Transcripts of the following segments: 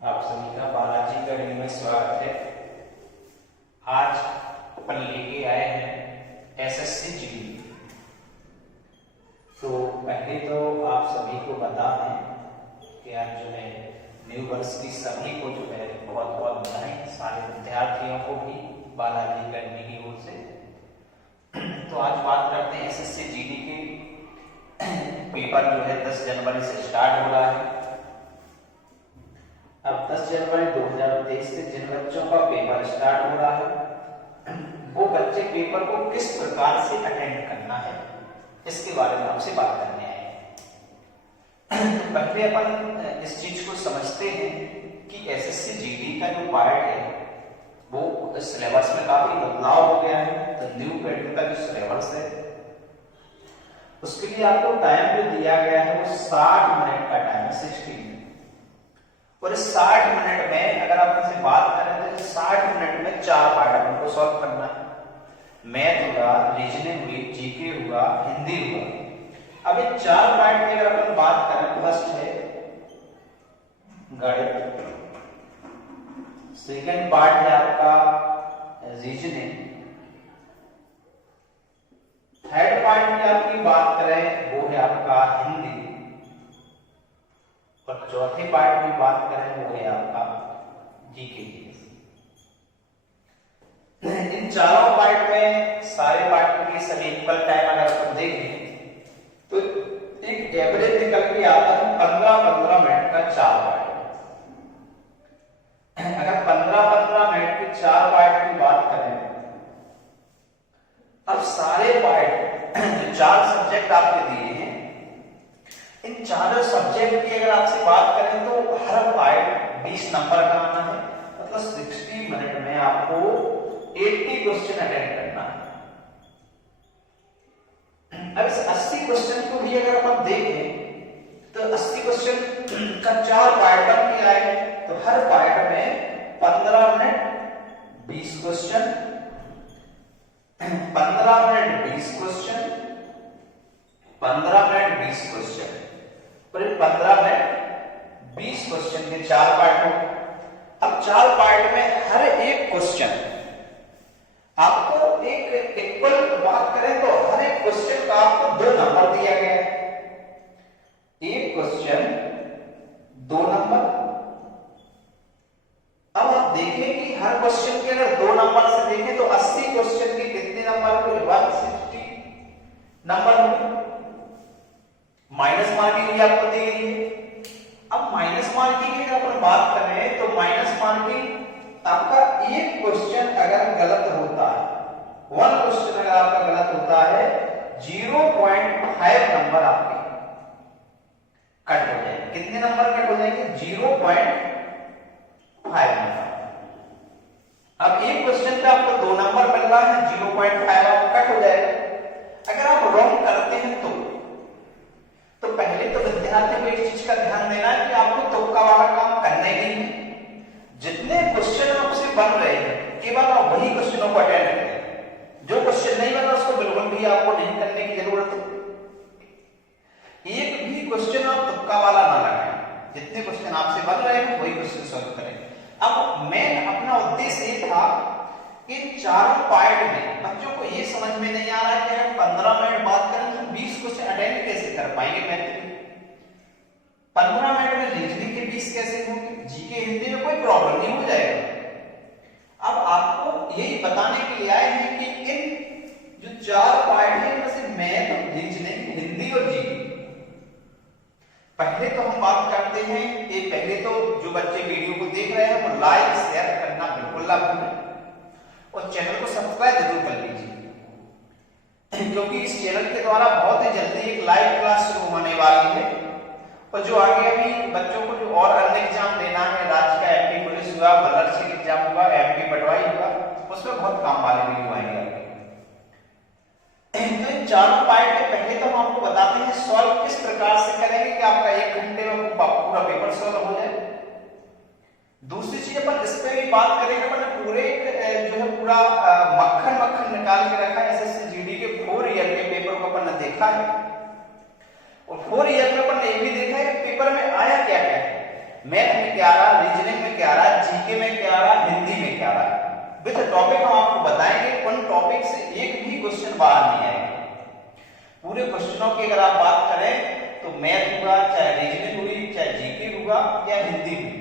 आप सभी का बालाजी अकेडमी में स्वागत है। आज अपन लेके आए हैं एसएससी जीडी। तो पहले तो आप सभी को बता दें कि आज जो है न्यू वर्ष की सभी को जो है बहुत बहुत बधाई, सारे विद्यार्थियों को भी बालाजी अकेडमी की ओर से। तो आज बात करते हैं एसएससी जीडी के पेपर जो है 10 जनवरी से स्टार्ट हो रहा है। अब 10 जनवरी 2023 से जिन बच्चों का पेपर स्टार्ट हो रहा है वो बच्चे पेपर को किस प्रकार से अटेंड करना है इसके बारे में आपसे बात करने आए हैं। तो पहले अपन इस चीज को समझते हैं कि एसएससी जीडी का जो पार्ट है वो सिलेबस में काफी बदलाव हो गया है। तो न्यू पैटर्न का जो सिलेबस है उसके लिए आपको टाइम जो दिया गया है वो 60 मिनट का टाइम है, 60 मिनट। और इस 60 मिनट में अगर आप इनसे बात करें तो 60 मिनट में 4 पार्ट अपन को सॉल्व करना है। मैथ हुआ, रीजनिंग हुई, जीके हुआ, हिंदी हुआ। अब इन 4 पार्ट में अगर अपन बात करें, फर्स्ट है गणित, सेकंड पार्ट है आपका रीजनिंग, थर्ड पार्ट की आपकी बात करें वो है आपका हिंदी, और चौथे पार्ट की बात करें वो है आपका जीके। इन चारों पार्ट में सारे पार्ट के लिए सभी इक्वल टाइम अगर अपन देखें तो एक एवरेज निकल के आता है 15-15 मिनट का 4 पार्ट। अगर 15-15 मिनट के 4 पार्ट की बात करें, अब सारे पार्ट जो 4 सब्जेक्ट आपके दिए हैं इन चारों सब्जेक्ट की अगर आपसे बात करें तो हर पार्ट 20 नंबर का आना है। मतलब 60 मिनट में आपको 80 क्वेश्चन अटेंड करना है। अब इस 80 क्वेश्चन को भी अगर अपन देखें तो 80 क्वेश्चन का 4 पार्ट बन के आए, तो हर पार्ट में 15 minute 20 question, 15 minute 20 question, 15 minute 20 question, 15 minute 20 question के 4 पार्ट हो। अब 4 पार्ट में हर एक क्वेश्चन आपको एक इक्वल बात करें तो हर एक क्वेश्चन का आपको 2 नंबर दिया गया है। एक क्वेश्चन 2 नंबर। अब आप देखें कि हर क्वेश्चन के अगर 2 नंबर से देखें तो 80 क्वेश्चन के कितने नंबर हुए? 160 नंबर हुए। माइनस मार्किंग भी आपको दी गई है। अब माइनस मार्किंग की अगर अपन बात करें तो माइनस मार्किंग आपका एक क्वेश्चन अगर गलत होता है, 1 क्वेश्चन अगर आपका गलत होता है 0.5 नंबर आपके कट हो जाएंगे। कितने नंबर कट हो जाएंगे? 0.5 नंबर। अब एक क्वेश्चन पे आपको 2 नंबर मिल रहा है, 0.5 आपका कट हो जाएगा। अगर आप रॉन्ग करते हैं तो पहले तो विद्यार्थी को इस चीज का ध्यान देना है कि आपको तुक्का वाला काम करना ही नहीं है। जितने क्वेश्चन आपसे बन रहे हैं केवल आप वही क्वेश्चनों को अटेंड करें। जो क्वेश्चन नहीं बना उसको बिल्कुल भी आपको नहीं करने की जरूरत है। एक भी क्वेश्चन आप तुक्का वाला ना लगाएं। जितने क्वेश्चन आपसे बन रहे हैं वही क्वेश्चन सॉल्व करें। अब मेन अपना उद्देश्य ये था इन चारों पार्ट में बच्चों को ये समझ में नहीं आ रहा है कि अगर 15 मिनट बात करें तो 20 क्वेश्चन अटेंड कैसे कर पाएंगे मैथ के। 15 मिनट में रीजनिंग के 20 कैसे होंगे? जीके हिंदी में कोई प्रॉब्लम नहीं हो जाएगा। अब आपको यही बताने के लिए आए हैं कि इन जो 4 पार्ट है इनमें से मैथ, रीजनिंग, हिंदी और जीके। पहले तो हम बात करते हैं कि पहले तो जो बच्चे वीडियो को देख रहे हैं वो लाइक शेयर करना बिल्कुल ना भूलें और चैनल को सब्सक्राइब जरूर कर लीजिए, क्योंकि इस चैनल के द्वारा बहुत ही जल्दी एक लाइव क्लास शुरू होने वाली है। और जो आगे अभी बच्चों को जो और अन्य एग्जाम देना है, राज्य का एमपी पुलिस हुआ, बलरक्षक एग्जाम हुआ, एमपी पटवाई हुआ, उसमें बहुत काम वाले वीडियो आएंगे। तो इन चारों पार्ट में पहले तो हम आपको बताते हैं सॉल्व किस प्रकार से करेंगे कि आपका 1 घंटे में पूरा पेपर सॉल्व हो जाए। दूसरी चीज अपन इस पे भी बात करेंगे, मैंने पूरे जो है पूरा मक्खन निकाल के रखा है। एसएससी जीडी के 4 ईयर के पेपर को अपन ने देखा है और 4 ईयर में अपन ने ये भी देखा है कि पेपर में आया क्या क्या है। मैथ में क्या रहा, रीजनिंग में क्या रहा, जीके में क्या रहा, हिंदी में क्या रहा। विद टॉपिक हम आपको बताएंगे, उन टॉपिक से एक भी क्वेश्चन बाहर नहीं आएगा। पूरे क्वेश्चनों की अगर आप बात करें तो मैथ हुआ, चाहे रीजनिंग हुई, चाहे जीके हुआ या हिंदी हुई,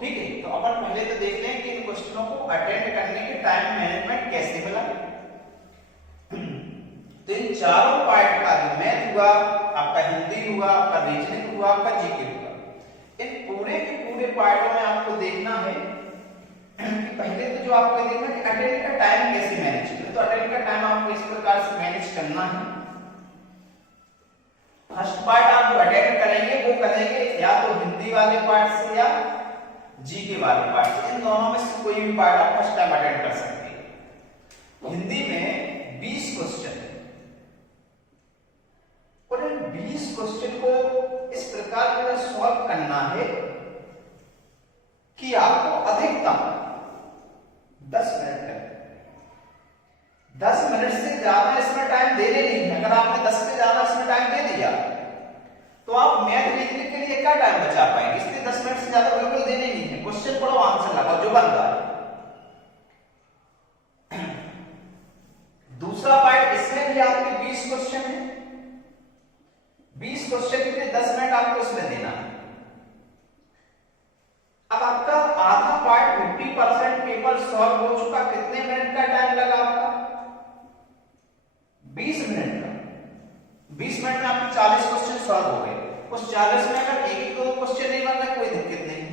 ठीक है। तो अपन पहले तो देख लें कि इन क्वेश्चनों को अटेंड करने के टाइम मैनेजमेंट कैसे मिला। तो इन चारों पार्ट का, जो मैथ हुआ, आपका हिंदी हुआ, आपका रीजनिंग हुआ, आपका जीके हुआ, इन पूरे के पूरे पार्टों में आपको देखना है कि पहले तो जो आपको देखना है कि अटेंड का टाइम कैसे मैनेज करें। तो अटेंड का टाइम आपको इस प्रकार से मैनेज करना है। फर्स्ट पार्ट आप जो अटेंड करेंगे वो करेंगे या तो हिंदी वाले पार्ट से या जीके वाले पार्ट से। इन दोनों में से कोई भी पार्ट आप फर्स्ट टाइम अटेंड कर सकते हैं। हिंदी में 20 क्वेश्चन, और इन 20 क्वेश्चन को इस प्रकार से सॉल्व करना है कि आपको अधिकतम 10 मिनट लगे। 10 मिनट से ज्यादा इसमें टाइम देने नहीं है। अगर आपने 10 से ज्यादा इसमें टाइम दे दिया तो आप मैथ रीजनिंग के लिए क्या टाइम बचा पाएंगे। इसलिए 10 मिनट से ज्यादा बिल्कुल देने नहीं है। क्वेश्चन पढ़ो, आंसर लगाओ जो बन रहा है। दूसरा पार्ट, इसमें भी आपके 20 क्वेश्चन है। 20 क्वेश्चन के लिए 10 मिनट आपको इसमें देना है। अब आपका आधा पार्ट 50% पेपर सॉल्व हो चुका। कितने मिनट का टाइम लगा आपका? 20 मिनट का। 20 मिनट में आपके 40 क्वेश्चन सॉल्व हो गए। उस 40 में अगर एक ही दो क्वेश्चन नहीं बन रहा, कोई दिक्कत नहीं।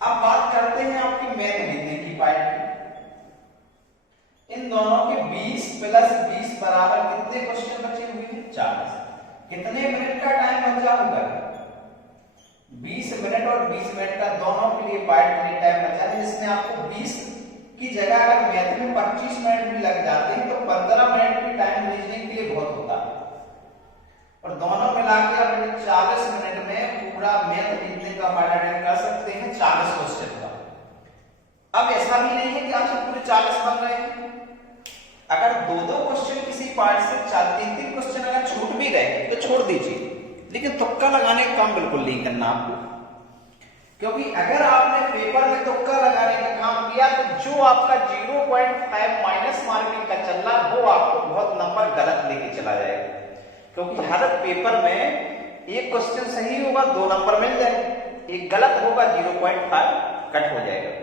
अब बात करते हैं आपकी मैथ रीजनिंग की पार्ट की। इन दोनों के 20 प्लस 20 बराबर कितने क्वेश्चन बचे हुए हैं? 40। कितने मिनट का टाइम बचा होगा? 20 मिनट और 20 मिनट का दोनों के लिए पार्ट के लिए टाइम बचा है, जिसमें आपको 20 की जगह अगर मैथ में 25 मिनट भी लग जाते हैं तो 15 मिनट की टाइम रीजनिंग के लिए बहुत होता है। और दोनों मिला के आप 40 मिनट में पूरा मैथ रीजनिंग का पार्ट अटेंड कर सकते हैं, 40 क्वेश्चन का। अब ऐसा भी नहीं है कि आपसे पूरे 40 बन रहे हैं। अगर दो क्वेश्चन किसी पार्ट से 3 क्वेश्चन अगर छूट भी गए तो छोड़ दीजिए, लेकिन तुक्का लगाने का काम बिल्कुल नहीं करना आपको। क्योंकि अगर आपने पेपर में तुक्का लगाने का काम किया तो जो आपका 0.5 माइनस मार्किंग का चल रहा वो आपको बहुत नंबर गलत लेके चला जाएगा। क्योंकि हर पेपर में एक क्वेश्चन सही होगा 2 नंबर मिल जाए, एक गलत होगा 0.5 कट हो जाएगा।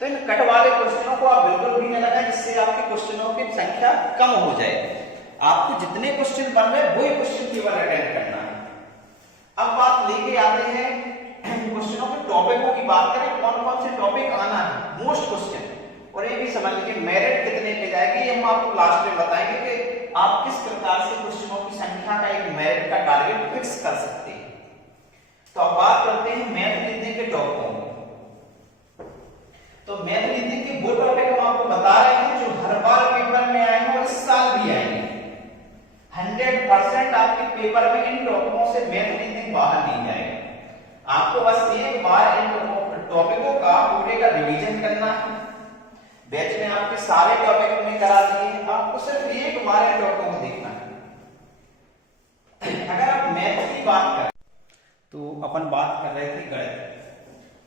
तो इन कट वाले क्वेश्चनों को आप बिल्कुल भी न लगाएं, जिससे आपके क्वेश्चनों की संख्या कम हो जाए। आपको जितने क्वेश्चन बन रहे हैं वही क्वेश्चन केवल अटेंड करना है। अब बात लेके आते हैं क्वेश्चनों के टॉपिकों की बात करें, कौन कौन से टॉपिक आना है, मोस्ट क्वेश्चन। और ये भी समझ लीजिए मेरिट कितने पे जाएगी, ये हम आपको लास्ट में बताएंगे कि आप किस प्रकार से क्वेश्चनों की संख्या का एक मेरिट का टारगेट फिक्स कर सकते हैं। तो अब बात करते हैं मैथ रीजनिंग के टॉपिकों की। तो मैथ रीजनिंग के वो टॉपिक हम आपको बता रहे हैं जो हर बार पेपर में आए हैं और इस साल भी आएंगे। 100% आपके पेपर में इन टॉपिकों से मैथ रीजनिंग बाहर नहीं जाएगा। आपको बस एक बार इन टॉपिकों का पूरे का रिवीजन करना है। बैच में आपके सारे टॉपिक हमने करा दिए, आपको सिर्फ एक बार इन टॉपिकों को देखना है। अगर आप मैथ की बात करें तो अपन बात कर रहे थे गणित।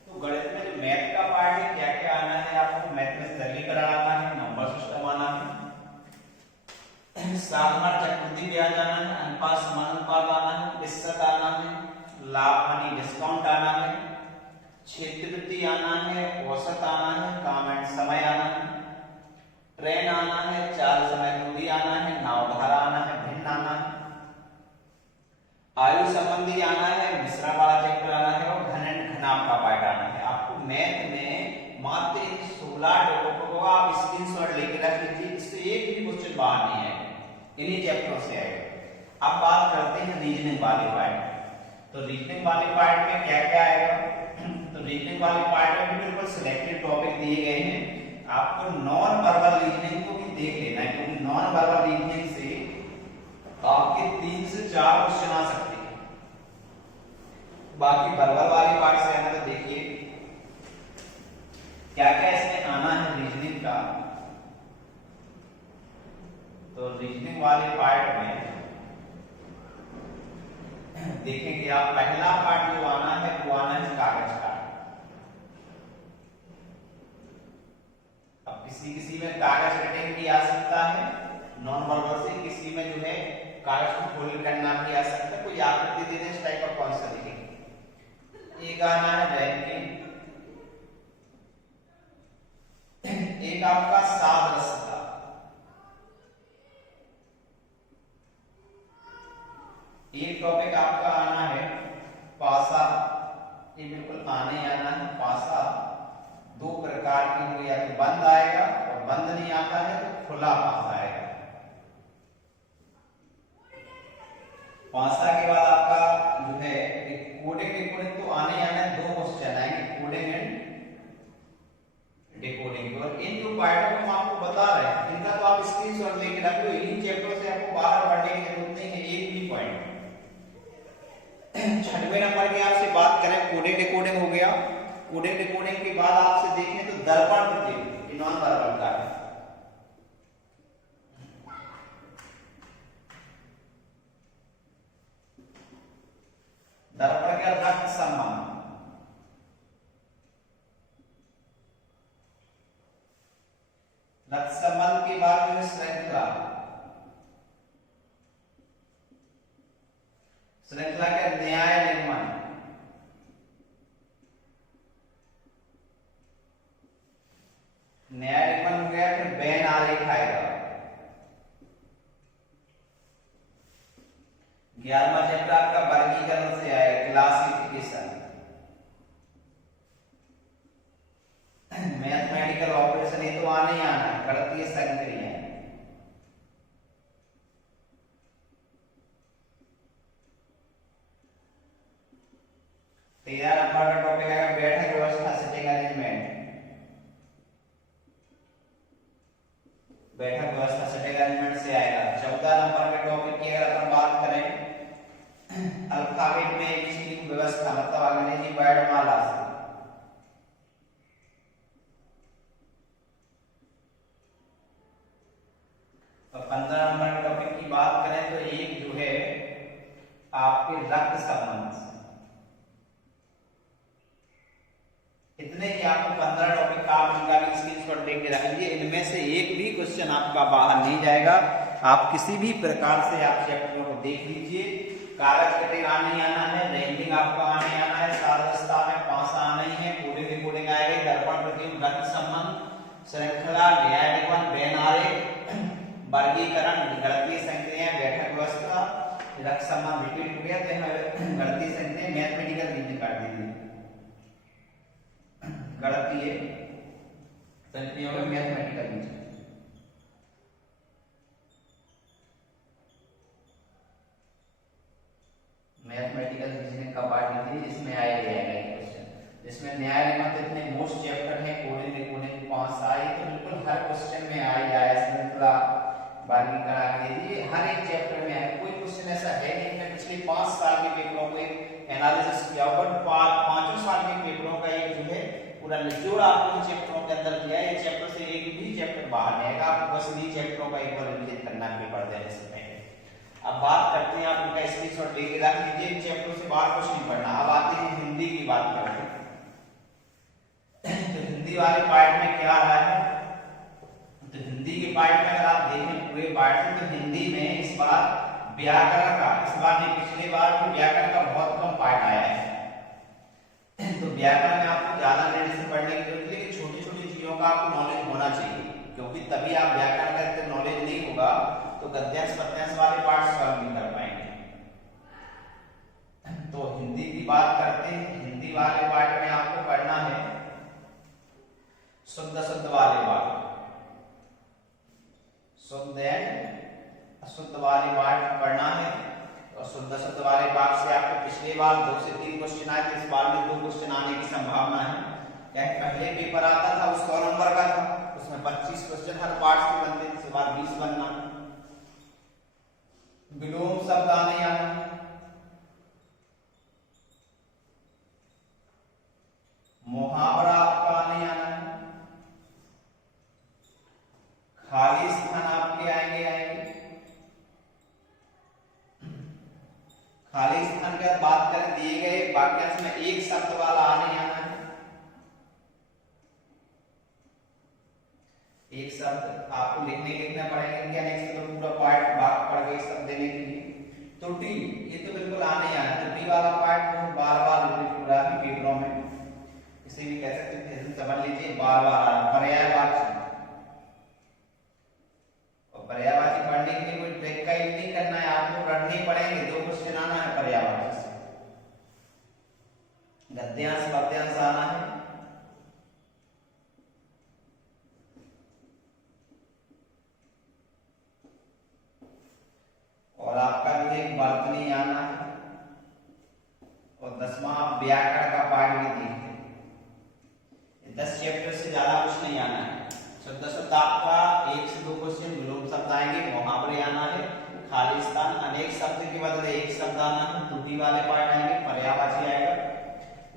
तो गणित में जो मैथ का पार्ट है, क्या क्या आना है आपको? मैथ में सरलीकरण आना है, नंबर सिस्टम आना है, साधारण चक्रवृद्धि ब्याज आना है, अनुपात समानुपात आना है, प्रतिशत आना है, लाभ हानि डिस्काउंट आना है, क्षेत्रवृत्ति आना है, औसत आना है, काम एंड समय आना है, ट्रेन आना है, चाल समय दूरी आना है, नावधारा आना है, भिन्न आना है, आयु संबंधी आना है, मिश्रण वाला चैप्टर आना है और घन एंड घनाभ का पार्ट आना है। आपको मैथ में मात्र इन 16 टॉपिकों को आप स्क्रीनशॉट लेके रख लीजिए, इससे एक भी क्वेश्चन बाहर नहीं आएगा, इन्हीं चैप्टरों से आएगा। अब बात करते हैं रीजनिंग वाले पार्ट। तो रीजनिंग वाले पार्ट में क्या क्या आएगा? तो रीजनिंग वाले पार्ट में बिल्कुल सिलेक्टेड टॉपिक दिए गए हैं। आपको नॉन वर्बल रीजनिंग को भी देख लेना है, क्योंकि नॉन वर्बल रीजनिंग से आपके 3 से 4 क्वेश्चन आ सकते हैं। बाकी वर्बल वाले पार्ट से आना तो देखिए क्या क्या इसमें आना है रीजनिंग का। तो रीजनिंग वाले पार्ट में देखेंगे आप, पहला पार्ट जो आना किसी किसी में कागज कटिंग भी आ सकता है नॉन वर्बल से, किसी में जो है कागज को फोल्ड करना भी आ सकता है। कोई आकृति दे दे इस टाइप का कौन सा लिखेंगे। एक आना है रैंकिंग, एक आपका सादृश्यता, एक टॉपिक आपका आना है पासा, ये बिल्कुल आने आना है पासा। दो प्रकार की हो, या तो बंद आएगा और बंद नहीं आता है तो खुला पासा आएगा। पासा के बाद आपका जो है कोडिंग डिकोडिंग तो आने आना है, दो क्वेश्चन आएंगे कोडिंग एंड डिकोडिंग। और इन जो पार्टों को हम आपको बता रहे हैं इनका तो आप स्क्रीनशॉट लेके रख लो, इन चैप्टरों से आपको बाहर पढ़ने की जरूरत नहीं है एक भी पॉइंट। 6वें नंबर की आपसे बात करें, कोडिंग डिकोडिंग हो गया। कोडिंग डिकोडिंग के बाद आपसे देखें तो दर्पण प्रतिबिंब, ये नॉन वर्बल का है। दर्पण का रक्त संबंध, रक्त संबंध के बाद जो है श्रृंखला, श्रृंखला के न्याय निर्माण, न्याय निर्माण हो गया। फिर बैन आलेख आएगा। 11वां चैप्टर आपका वर्गीकरण से आएगा, क्लासिफिकेशन। मैथमेटिकल ऑपरेशन, ये तो आने ही आना है, गणितीय संक्रियाएं। तेरह नंबर का टॉपिक आएगा बैठक व्यवस्था, सिटिंग अरेंजमेंट। बैठक व्यवस्था सिटिंग अरेंजमेंट से आएगा। 14 नंबर के टॉपिक की अगर अपन बात करें अल्फाबेट में एबीसीडी की व्यवस्था, मतलब अंग्रेजी वर्णमाला से। और 15 नंबर के टॉपिक की बात करें तो एक जो है आपके रक्त संबंध। इतने ही आपको 15 टॉपिक आप इनका भी स्क्रीनशॉट लेके रख लीजिए। इनमें से एक भी क्वेश्चन आपका बाहर नहीं जाएगा। आप किसी भी प्रकार से आप चैप्टरों को देख लीजिए। कागज कटिंग आने ही आना है, रैंकिंग आपका आने आना है, सादृश्यता में पासा आना ही है, कोडिंग डिकोडिंग आएगी, दर्पण प्रतिबिंब, रक्त संबंध, श्रृंखला, न्याय निर्माण, बैन आलेख, वर्गीकरण, गणितीय संक्रियाएं, बैठक व्यवस्था, रक्त संबंध रिपीट हो गया तो गणितीय संक्रियाएं, मैथमेटिकल रीजनिंग कर दीजिए। गणितीय संक्रियाओं में मैथमेटिकल रीजनिंग, मैथमेटिकल रीजनिंग का पार्ट लीजिए, जिसमें आएगा क्वेश्चन, जिसमें न्याय निर्माण इतने मोस्ट चैप्टर है, कोडिंग डिकोडिंग 5 आए तो बिल्कुल हर क्वेश्चन में आ जाए। श्रृंखला, वर्गीकरण लीजिए, हर एक चैप्टर में आए। कोई क्वेश्चन ऐसा है नहीं मैं पिछले 5 साल के पेपरों को एक एनालिसिस किया, बट 5 साल के पेपरों का एक जो है पूरा निचोड़ आपको इन चैप्टरों के अंदर दिया है। ये चैप्टर से एक भी चैप्टर बाहर नहीं आएगा, आपको बस इन्हीं चैप्टरों का एक बार रिवीजन करना पेपर देने से पहले। अब बात करते हैं, आप इनका स्क्रीनशॉट लेके रख लीजिए, इन चैप्टरों से बाहर कुछ नहीं पढ़ना। अब आते हैं हिंदी की बात करते हैं। तो हिंदी वाले पार्ट में क्या रहा है, तो हिंदी के पार्ट में अगर आप देखें पूरे पार्ट में, तो हिंदी में इस बार व्याकरण का, इस बार नहीं पिछले बार भी व्याकरण का बहुत कम पार्ट आया है। तो व्याकरण में आपको ज्यादा लेने से पढ़ने की जरूरत है, लेकिन छोटी छोटी चीजों का आपको नॉलेज होना चाहिए, क्योंकि तभी आप व्याकरण का नॉलेज नहीं होगा तो गद्यांश पद्यांश वाले पार्ट सॉल्व नहीं कर पाएंगे। तो हिंदी की बात करते हैं। हिंदी वाले पार्ट में आपको पढ़ना है शुद्ध शुद्ध वाले पार्ट, शुद्ध एंड अशुद्ध वाले पार्ट पढ़ना है। और शुद्ध शुद्ध वाले पार्ट से आपको पिछले बार 2 से 3 क्वेश्चन आए थे, इस बार में 2 क्वेश्चन आने की संभावना है। क्या पहले पेपर आता था वो 100 नंबर का था, उसमें 25 क्वेश्चन हर पार्ट से बनते थे, इस बार 20 बनना। विलोम शब्द आने आना, मुहावरा आपका आने आना है, खाली स्थान आपके आएंगे। खाली स्थान की बात करें, दिए गए वाक्यांश में एक शब्द वाला आने आना है। एक शब्द आपको लिखना पड़ेगा, इनके नेक्स्ट तो पूरा पार्ट भाग पड़ गए शब्द देने के लिए। त्रुटि ये तो बिल्कुल आने ही आना, त्रुटि वाला पार्ट तो बार बार रिपीट हो रहा है पेपरों में, इसे भी कह सकते हैं, समझ लीजिए बार बार पर्यायवाची। और पर्यायवाची पढ़ने के लिए कोई ट्रिक का यूज नहीं करना है, आपको रटने पड़ेंगे, 2 क्वेश्चन आना है पर्यायवाची से। गद्यांश पद्यांश आना है, और आपका जो है वर्तनी आना है, और 10वां व्याकरण का पाठ भी देखते हैं। 10 चैप्टर से ज्यादा कुछ नहीं आना है। शुद्ध आपका 1 से 2 क्वेश्चन विलोम शब्द आएंगे, मुहावरे आना है, खाली स्थान, अनेक शब्द के बदले एक शब्द आना है, त्रुटि वाले पाठ आएंगे, पर्यायवाची आएगा,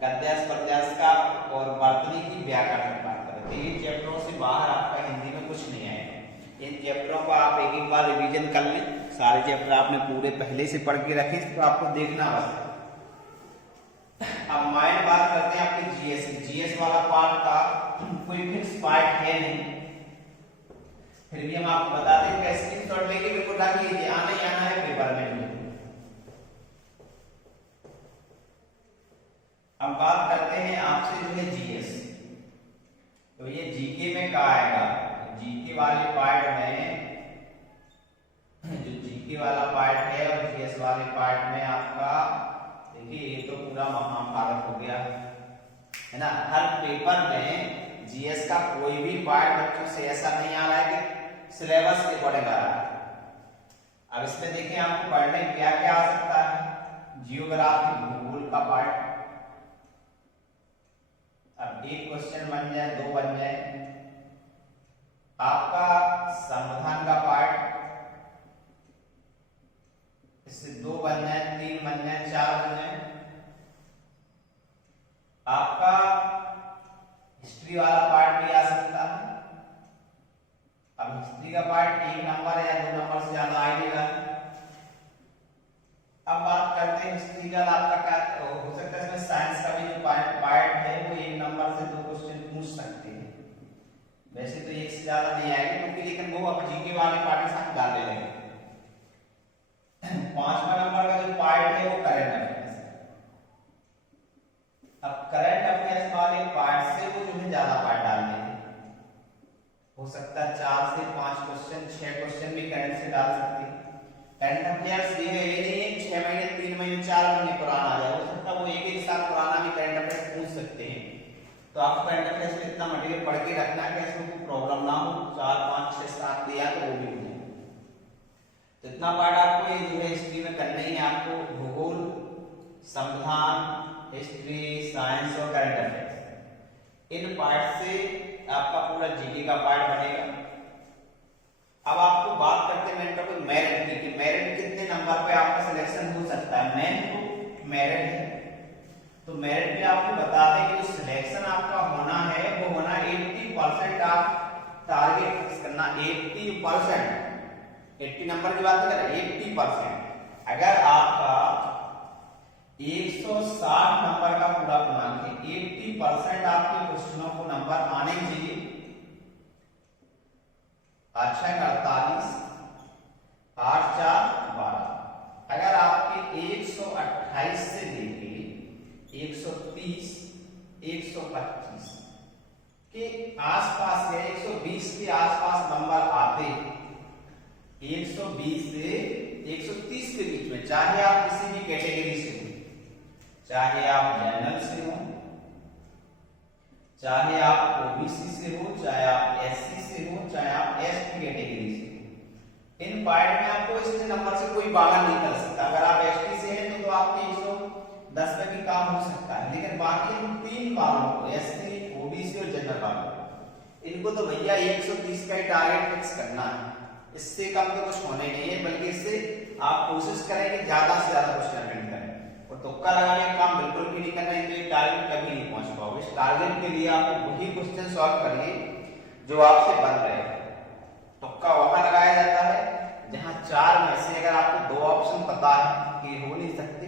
गद्यांश पद्यांश का और वर्तनी की व्याकरण की बात करें। 3 चैप्टरों से बाहर आपका हिंदी में कुछ नहीं आएगा। इन चैप्टरों को आप एक बार रिवीजन कर लें, सारे चैप्टर आपने पूरे पहले से पढ़ के रखे, तो आपको देखना बस। अब माइंड बात करते हैं आपके जीएस की। जीएस वाला पार्ट का कोई फिक्स पार्ट है नहीं, फिर भी हम आपको बताते हैं कि स्क्रीनशॉट लेके बिल्कुल रख लीजिए, आना ही आना है पेपर में। अब बात करते हैं आपसे जो है जीएस, तो ये जीके में क्या आएगा, जीके वाले पार्ट में, जो जीके वाला पार्ट है और जीएस वाले पार्ट में आपका देखिए, ये तो पूरा महाभारत हो गया है ना। हर पेपर में जीएस का कोई भी पार्ट बच्चों से ऐसा नहीं आ रहा है कि सिलेबस के अकॉर्डिंग आ रहा है। अब इसमें देखिए आपको पढ़ने क्या क्या आ सकता है, जियोग्राफी भूगोल का पार्ट। अब 1 क्वेश्चन बन जाए, 2 बन जाए, आपका संविधान का पार्ट, इससे 2 बन जाए, 3 बन जाए, 4 बन जाए। आपका हिस्ट्री वाला पार्ट भी आ सकता है। अब हिस्ट्री का पार्ट 1 नंबर या 2 नंबर से ज्यादा आएगा। अब बात करते हैं हिस्ट्री का आपका क्या हो सकता है, इसमें साइंस का भी जो पार्ट है वो 1 नंबर से 2 क्वेश्चन पूछ सकते हैं। वैसे तो 1 से ज्यादा नहीं आएगी क्योंकि, लेकिन वो अब जीके वाले पार्ट के साथ डाल देंगे। 5वां नंबर का जो पार्ट है वो करंट अफेयर्स। अब करंट अफेयर्स वाले पार्ट से वो जो है ज्यादा पार्ट डाल देंगे, हो सकता है 4 से 5 क्वेश्चन, 6 क्वेश्चन भी करंट से डाल सकते हैं। करंट अफेयर्स ये नहीं है 6 महीने, 3 महीने, 4 महीने पुराना आ जाए, हो सकता है वो 1-1 साल पुराना भी करंट अफेयर्स पूछ सकते हैं। तो आपको करंट अफेयर्स में इतना मटेरियल पढ़ के रखना है कि इसमें कोई प्रॉब्लम ना हो, 4, 5, 6, 7 दिया तो वो भी हो जाए। तो इतना पार्ट आपको ये जो है हिस्ट्री में करना ही है। आपको भूगोल, संविधान, हिस्ट्री, साइंस और करंट अफेयर्स, इन पार्ट से आपका पूरा जीके का पार्ट बनेगा। अब आपको बात करते हैं मेन टॉपिक मेरिट की, कि मेरिट कितने नंबर पे आपका सिलेक्शन हो सकता है। मेन तो मेरिट है, तो मेरिट पे आपको बता दें कि जो सिलेक्शन आपका होना है वो होना 80% आप टारगेट फिक्स करना। 80%, 80 नंबर की बात करें, 80%। अगर आपका 160 नंबर का पूरा क्रमांक है, 80% आपके क्वेश्चनों को नंबर आने चाहिए। 8 6 48, 8 4 12। अगर आपके 128 से लेके 130, 125 के आसपास या 120 के आसपास नंबर आते, 120 से 130 के बीच में, चाहे आप किसी भी कैटेगरी से हो, चाहे आप जनरल से हो, चाहे आप ओबीसी से हो, चाहे आप एससी से हो, चाहे आप एसटी कैटेगरी से हो, इन पार्ट में आपको इस नंबर से कोई बाधा नहीं कर सकता। अगर आप एसटी से हैं तो आपके 110 में भी काम हो सकता है, लेकिन बाकी इन 3 वालों को, एससी, ओबीसी और जनरल वालों, इनको तो भैया 130 का ही टारगेट फिक्स करना है। इससे कम तो कुछ होने नहीं है, बल्कि इससे आप कोशिश करें कि ज्यादा से ज्यादा क्वेश्चन अटेंड करें, और तुक्का लगाने का काम बिल्कुल भी नहीं करना है, तो ये टारगेट कभी नहीं पहुंच पाओगे। इस टारगेट के लिए आपको वही क्वेश्चन सॉल्व करिए जो आपसे बन रहे हैं। तुक्का वहां लगाया जाता है जहां 4 में से अगर आपको 2 ऑप्शन पता है कि हो नहीं सकते,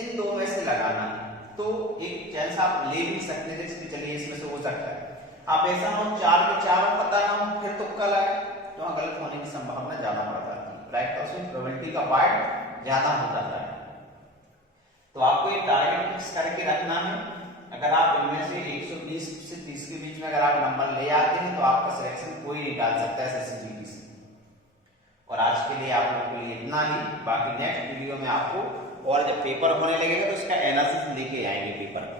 इन 2 में से लगाना है, तो एक चांस आप ले भी सकते हैं, चलिए इसमें से हो सकता है। आप ऐसा हो 4 के चारों पता ना हो फिर तुक्का लगाए तो वहां गलत होने की संभावना ज्यादा बढ़ जाती है, राइट? तो उसमें प्रोबेबिलिटी का पार्ट ज्यादा हो जाता है। तो आपको ये टारगेट फिक्स करके रखना है। अगर आप इनमें से 120 से 30 के बीच में अगर आप नंबर ले आते हैं तो आपका सिलेक्शन कोई नहीं डाल सकता है एसएससीजीडी से। और आज के लिए आप लोगों के लिए इतना ही, बाकी नेक्स्ट वीडियो में आपको और जब पेपर होने लगेगा तो उसका एनालिसिस लेके आएंगे पेपर का।